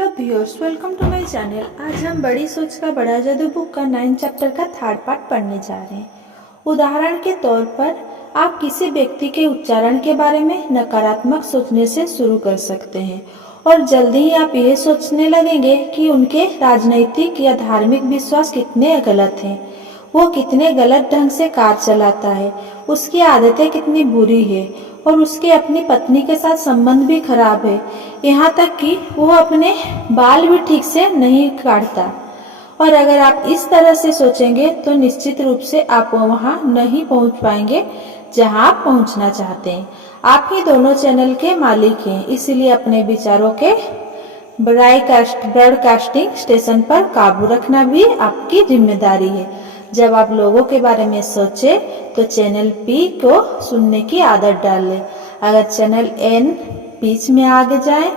Hello viewers, welcome to my channel. आज हम बड़ी सोच का बड़ा जादू बुक का 9 चैप्टर का 3rd पार्ट पढ़ने जा रहे हैं। उदाहरण के तौर पर आप किसी व्यक्ति के उच्चारण के बारे में नकारात्मक सोचने से शुरू कर सकते हैं और जल्दी ही आप यह सोचने लगेंगे कि उनके राजनीतिक या धार्मिक विश्वास कितने गलत हैं, वो कितने गलत ढंग से कार चलाता है, उसकी आदतें कितनी बुरी है और उसके अपनी पत्नी के साथ संबंध भी खराब है, यहाँ तक कि वो अपने बाल भी ठीक से नहीं काटता। और अगर आप इस तरह से सोचेंगे तो निश्चित रूप से आप वहाँ नहीं पहुँच पाएंगे जहाँ आप पहुँचना चाहते हैं। आप ही दोनों चैनल के मालिक हैं, इसीलिए अपने विचारों के ब्रॉडकास्टिंग स्टेशन पर काबू रखना भी आपकी जिम्मेदारी है। जब आप लोगों के बारे में सोचे तो चैनल पी को सुनने की आदत डाल लें। अगर चैनल एन बीच में आगे जाए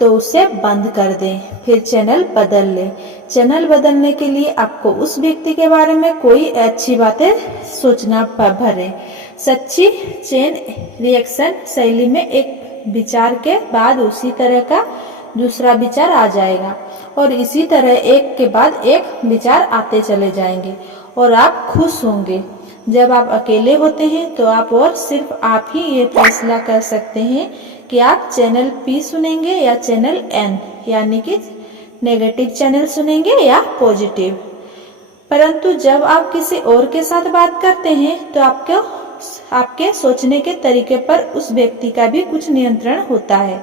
तो उसे बंद कर दें, फिर चैनल बदल लें। चैनल बदलने के लिए आपको उस व्यक्ति के बारे में कोई अच्छी बातें सोचना भरे। सच्ची चेन रिएक्शन शैली में एक विचार के बाद उसी तरह का दूसरा विचार आ जाएगा और इसी तरह एक के बाद एक विचार आते चले जाएंगे और आप खुश होंगे। जब आप अकेले होते हैं तो आप और सिर्फ आप ही ये फैसला कर सकते हैं कि आप चैनल पी सुनेंगे या चैनल एन, यानी कि नेगेटिव चैनल सुनेंगे या पॉजिटिव। परंतु जब आप किसी और के साथ बात करते हैं तो आपके सोचने के तरीके पर उस व्यक्ति का भी कुछ नियंत्रण होता है।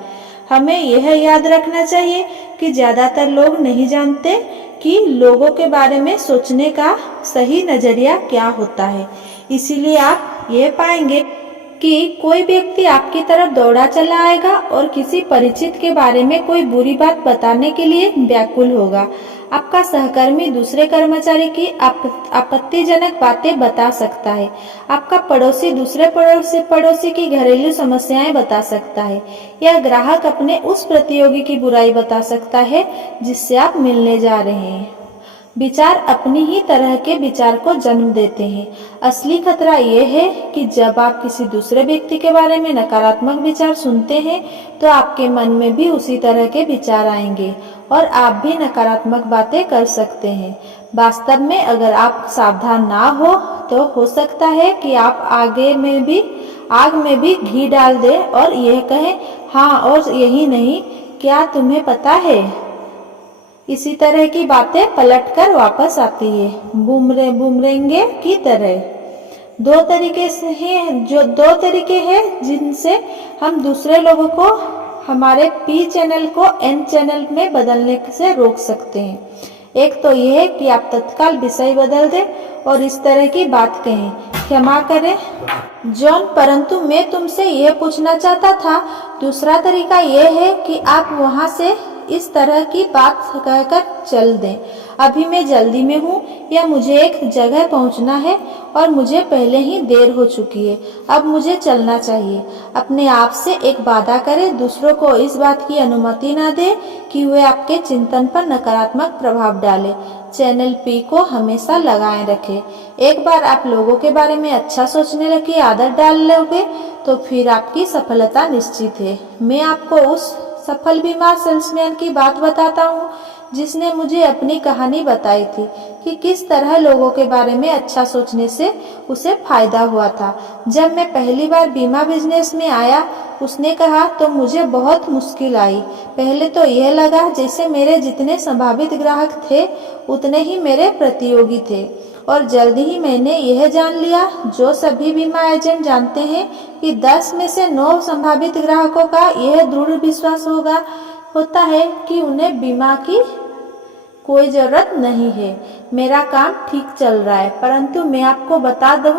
हमें यह याद रखना चाहिए कि ज्यादातर लोग नहीं जानते कि लोगों के बारे में सोचने का सही नजरिया क्या होता है। इसीलिए आप ये पाएंगे कि कोई व्यक्ति आपकी तरफ दौड़ा चला आएगा और किसी परिचित के बारे में कोई बुरी बात बताने के लिए व्याकुल होगा। आपका सहकर्मी दूसरे कर्मचारी की आपत्तिजनक बातें बता सकता है। आपका पड़ोसी दूसरे पड़ोसी की घरेलू समस्याएं बता सकता है या ग्राहक अपने उस प्रतियोगी की बुराई बता सकता है जिससे आप मिलने जा रहे हैं। विचार अपनी ही तरह के विचार को जन्म देते हैं। असली खतरा यह है कि जब आप किसी दूसरे व्यक्ति के बारे में नकारात्मक विचार सुनते हैं तो आपके मन में भी उसी तरह के विचार आएंगे और आप भी नकारात्मक बातें कर सकते हैं। वास्तव में अगर आप सावधान ना हो तो हो सकता है कि आप आग में भी घी डाल दें और यह कहें, हाँ और यही नहीं, क्या तुम्हें पता है। इसी तरह की बातें पलटकर वापस आती है, बूमरेंगे की तरह। दो तरीके हैं जिनसे हम दूसरे लोगों को हमारे पी चैनल को एन चैनल में बदलने से रोक सकते हैं। एक तो यह है कि आप तत्काल विषय बदल दें और इस तरह की बात कहें, क्षमा करें जॉन, परंतु मैं तुमसे यह पूछना चाहता था। दूसरा तरीका यह है कि आप वहां से इस तरह की बात कहकर चल दें, अभी मैं जल्दी में हूँ या मुझे एक जगह पहुँचना है और मुझे पहले ही देर हो चुकी है, अब मुझे चलना चाहिए। अपने आप से एक वादा करें, दूसरों को इस बात की अनुमति न दें कि वे आपके चिंतन पर नकारात्मक प्रभाव डालें। चैनल पी को हमेशा लगाए रखें। एक बार आप लोगों के बारे में अच्छा सोचने की आदत डाल लोगे तो फिर आपकी सफलता निश्चित है। मैं आपको उस सफल बीमार सेल्समैन की बात बताता हूँ जिसने मुझे अपनी कहानी बताई थी कि किस तरह लोगों के बारे में अच्छा सोचने से उसे फायदा हुआ था। जब मैं पहली बार बीमा बिजनेस में आया, उसने कहा, तो मुझे बहुत मुश्किल आई। पहले तो यह लगा जैसे मेरे जितने संभावित ग्राहक थे उतने ही मेरे प्रतियोगी थे और जल्दी ही मैंने यह जान लिया, जो सभी बीमा एजेंट जानते हैं, कि 10 में से 9 संभावित ग्राहकों का यह दृढ़ विश्वास होता है कि उन्हें बीमा की कोई जरूरत नहीं है। मेरा काम ठीक चल रहा है, परंतु मैं आपको बता दूं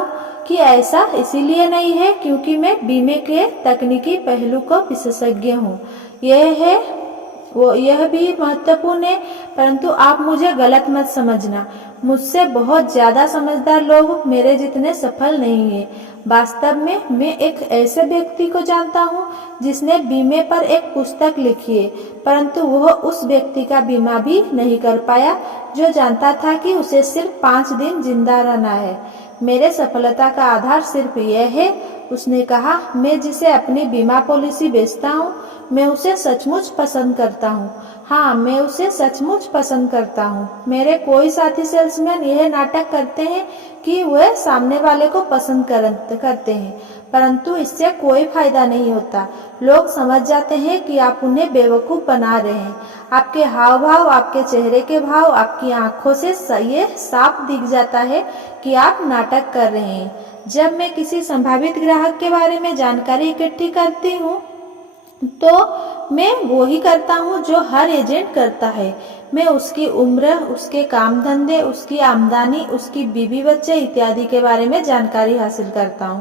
कि ऐसा इसीलिए नहीं है क्योंकि मैं बीमे के तकनीकी पहलू को विशेषज्ञ हूँ। यह भी महत्वपूर्ण है, परंतु आप मुझे गलत मत समझना। मुझसे बहुत ज्यादा समझदार लोग मेरे जितने सफल नहीं है। वास्तव में मैं एक ऐसे व्यक्ति को जानता हूँ जिसने बीमे पर एक पुस्तक लिखी है, परंतु वह उस व्यक्ति का बीमा भी नहीं कर पाया जो जानता था कि उसे सिर्फ 5 दिन जिंदा रहना है। मेरे सफलता का आधार सिर्फ यह है, उसने कहा, मैं जिसे अपनी बीमा पॉलिसी बेचता हूँ मैं उसे सचमुच पसंद करता हूँ। हाँ, मैं उसे सचमुच पसंद करता हूँ। मेरे कोई साथी सेल्समैन यह नाटक करते हैं कि वह सामने वाले को पसंद करते हैं, परंतु इससे कोई फायदा नहीं होता। लोग समझ जाते हैं कि आप उन्हें बेवकूफ़ बना रहे हैं। आपके हाव भाव, आपके चेहरे के भाव, आपकी आंखों से ये साफ दिख जाता है कि आप नाटक कर रहे हैं। जब मैं किसी संभावित ग्राहक के बारे में जानकारी इकट्ठी करती हूँ तो मैं वो ही करता हूँ जो हर एजेंट करता है। मैं उसकी उम्र, उसके काम धंधे, उसकी आमदनी, उसकी बीवी बच्चे इत्यादि के बारे में जानकारी हासिल करता हूँ।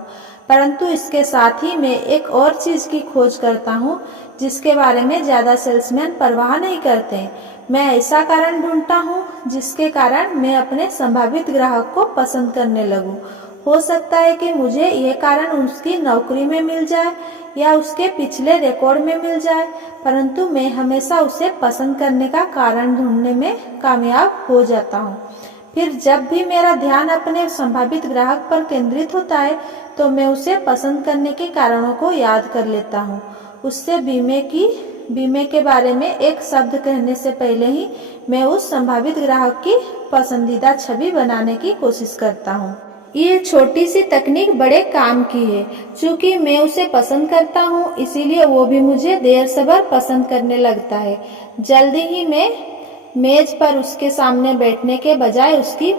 परंतु इसके साथ ही मैं एक और चीज़ की खोज करता हूँ जिसके बारे में ज़्यादा सेल्समैन परवाह नहीं करते। मैं ऐसा कारण ढूंढता हूँ जिसके कारण मैं अपने संभावित ग्राहक को पसंद करने लगूँ। हो सकता है कि मुझे यह कारण उसकी नौकरी में मिल जाए या उसके पिछले रिकॉर्ड में मिल जाए, परंतु मैं हमेशा उसे पसंद करने का कारण ढूंढने में कामयाब हो जाता हूँ। फिर जब भी मेरा ध्यान अपने संभावित ग्राहक पर केंद्रित होता है तो मैं उसे पसंद करने के कारणों को याद कर लेता हूँ। उससे बीमे के बारे में एक शब्द कहने से पहले ही मैं उस संभावित ग्राहक की पसंदीदा छवि बनाने की कोशिश करता हूँ। ये छोटी सी तकनीक बड़े काम की है। चूंकि मैं उसे पसंद करता हूँ, इसीलिए वो भी मुझे देर सब्र पसंद करने लगता है। जल्दी ही मैं मेज पर उसके सामने बैठने के बजाय उसकी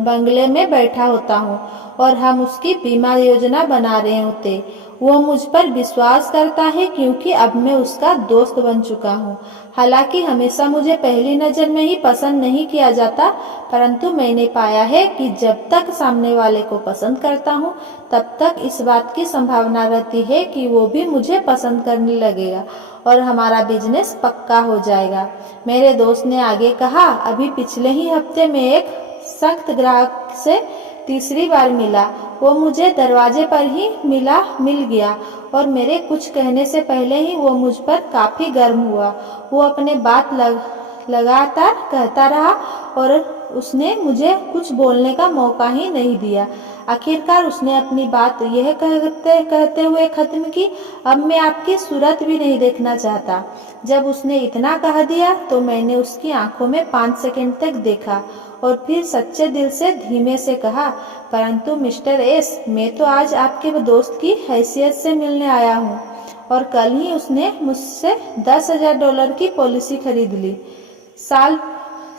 बंगले में बैठा होता हूँ और हम उसकी बीमा योजना बना रहे होते। वो मुझ पर विश्वास करता है क्योंकि अब मैं उसका दोस्त बन चुका हूँ। हालांकि हमेशा मुझे पहली नज़र में ही पसंद नहीं किया जाता, परंतु मैंने पाया है कि जब तक सामने वाले को पसंद करता हूँ तब तक इस बात की संभावना रहती है कि वो भी मुझे पसंद करने लगेगा और हमारा बिजनेस पक्का हो जाएगा। मेरे दोस्त ने आगे कहा, अभी पिछले ही हफ्ते में एक सख्त ग्राहक से तीसरी बार मिला। वो मुझे दरवाजे पर ही मिल गया और मेरे कुछ कहने से पहले ही वो मुझ पर काफ़ी गर्म हुआ। वो अपने बात लगातार कहता रहा और उसने मुझे कुछ बोलने का मौका ही नहीं दिया। आखिरकार उसने अपनी बात यह कहते हुए ख़त्म की, अब मैं आपकी सूरत भी नहीं देखना चाहता। जब उसने इतना कह दिया तो मैंने उसकी आंखों में 5 सेकंड तक देखा और फिर सच्चे दिल से धीमे से कहा, परंतु मिस्टर एस, मैं तो आज आपके दोस्त की हैसियत से मिलने आया हूँ और कल ही उसने मुझसे $10,000 की पॉलिसी खरीद ली।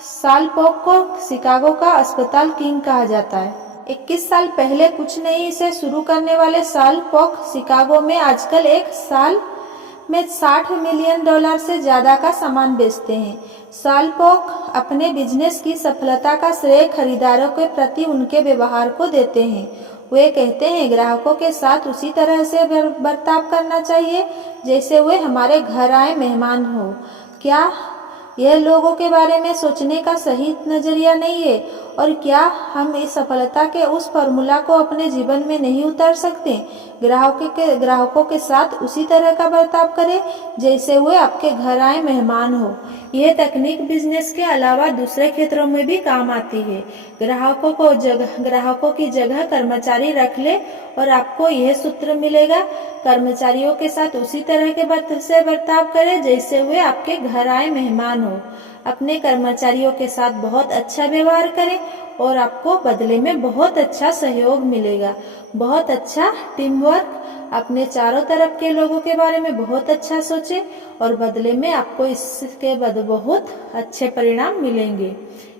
सालपोक को शिकागो का अस्पताल किंग कहा जाता है। 21 साल पहले कुछ नई से शुरू करने वाले सालपोक शिकागो में आजकल एक साल में $60 मिलियन से ज़्यादा का सामान बेचते हैं। सालपोक अपने बिजनेस की सफलता का श्रेय खरीदारों के प्रति उनके व्यवहार को देते हैं। वे कहते हैं, ग्राहकों के साथ उसी तरह से बर्ताव करना चाहिए जैसे वे हमारे घर आए मेहमान हो। क्या यह लोगों के बारे में सोचने का सही नजरिया नहीं है? और क्या हम इस सफलता के उस फॉर्मूला को अपने जीवन में नहीं उतार सकते? ग्राहकों के साथ उसी तरह का बर्ताव करें जैसे वे आपके घर आए मेहमान हो। यह तकनीक बिजनेस के अलावा दूसरे क्षेत्रों में भी काम आती है। ग्राहकों की जगह कर्मचारी रख ले और आपको यह सूत्र मिलेगा, कर्मचारियों के साथ उसी तरह के से बर्ताव करें जैसे वे आपके घर आए मेहमान हो। अपने कर्मचारियों के साथ बहुत अच्छा व्यवहार करें और आपको बदले में बहुत अच्छा सहयोग मिलेगा, बहुत अच्छा टीम वर्क। अपने चारों तरफ के लोगों के बारे में बहुत अच्छा सोचें और बदले में आपको इसके बहुत अच्छे परिणाम मिलेंगे।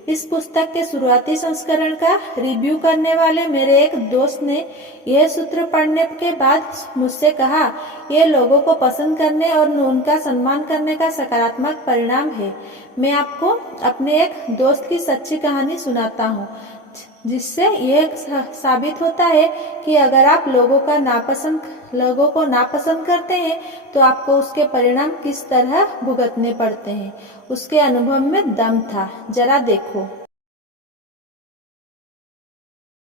इस पुस्तक के शुरुआती संस्करण का रिव्यू करने वाले मेरे एक दोस्त ने यह सूत्र पढ़ने के बाद मुझसे कहा, यह लोगों को पसंद करने और उनका सम्मान करने का सकारात्मक परिणाम है। मैं आपको अपने एक दोस्त की सच्ची कहानी सुनाता हूँ जिससे यह साबित होता है कि अगर आप लोगों को नापसंद करते हैं तो आपको उसके परिणाम किस तरह भुगतने पड़ते हैं। उसके अनुभव में दम था, जरा देखो।